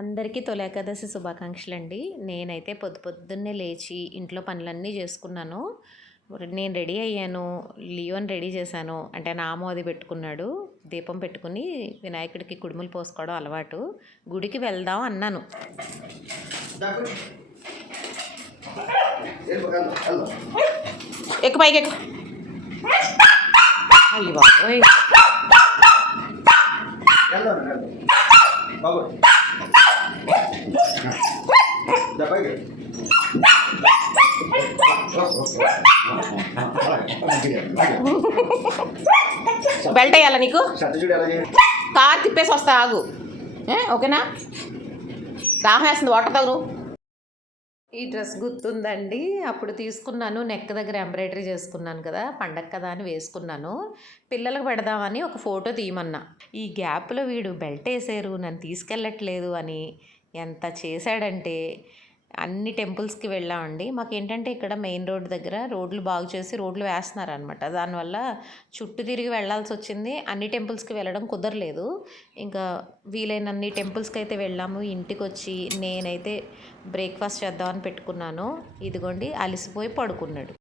అందరికీ తొలి ఏకాదశి శుభాకాంక్షలండి. నేనైతే పొద్దున్నే లేచి ఇంట్లో పనులన్నీ చేసుకున్నాను. నేను రెడీ అయ్యాను. లియోని రెడీ చేశాను. అంటే నామం అది పెట్టుకున్నాడు. దీపం పెట్టుకుని వినాయకుడికి కుడుములు పోసుకోవడం అలవాటు. గుడికి వెళ్దాం అన్నాను. ఎక్కు పైకి ఎక్కు. అయ్యి బాబోయ్. బెల్ట్ వేయాలా నీకు? కార్ తిప్పేసి వస్తా, ఆగు. ఓకేనా? దాహం వేస్తుంది, వాటర్ తాగు. ఈ డ్రెస్ గుర్తుందండి, అప్పుడు తీసుకున్నాను. నెక్ దగ్గర ఎంబ్రాయిడరీ చేసుకున్నాను కదా, పండగ కదా అని వేసుకున్నాను. పిల్లలకు పెడదామని ఒక ఫోటో తీయమన్నా. ఈ గ్యాప్లో వీడు బెల్ట్ వేసారు, నన్ను తీసుకెళ్ళట్లేదు అని ఎంత చేశాడంటే. అన్ని టెంపుల్స్కి వెళ్ళామండి. మాకేంటంటే ఇక్కడ మెయిన్ రోడ్ దగ్గర రోడ్లు బాగు చేసి రోడ్లు వేస్తున్నారనమాట. దానివల్ల చుట్టూ తిరిగి వెళ్ళాల్సి వచ్చింది. అన్ని టెంపుల్స్కి వెళ్ళడం కుదరలేదు. ఇంకా వీలైనన్ని టెంపుల్స్కి అయితే వెళ్ళాము. ఇంటికి వచ్చి నేనైతే బ్రేక్ఫాస్ట్ చేద్దామని పెట్టుకున్నాను. ఇదిగోండి, అలసిపోయి పడుకున్నాడు.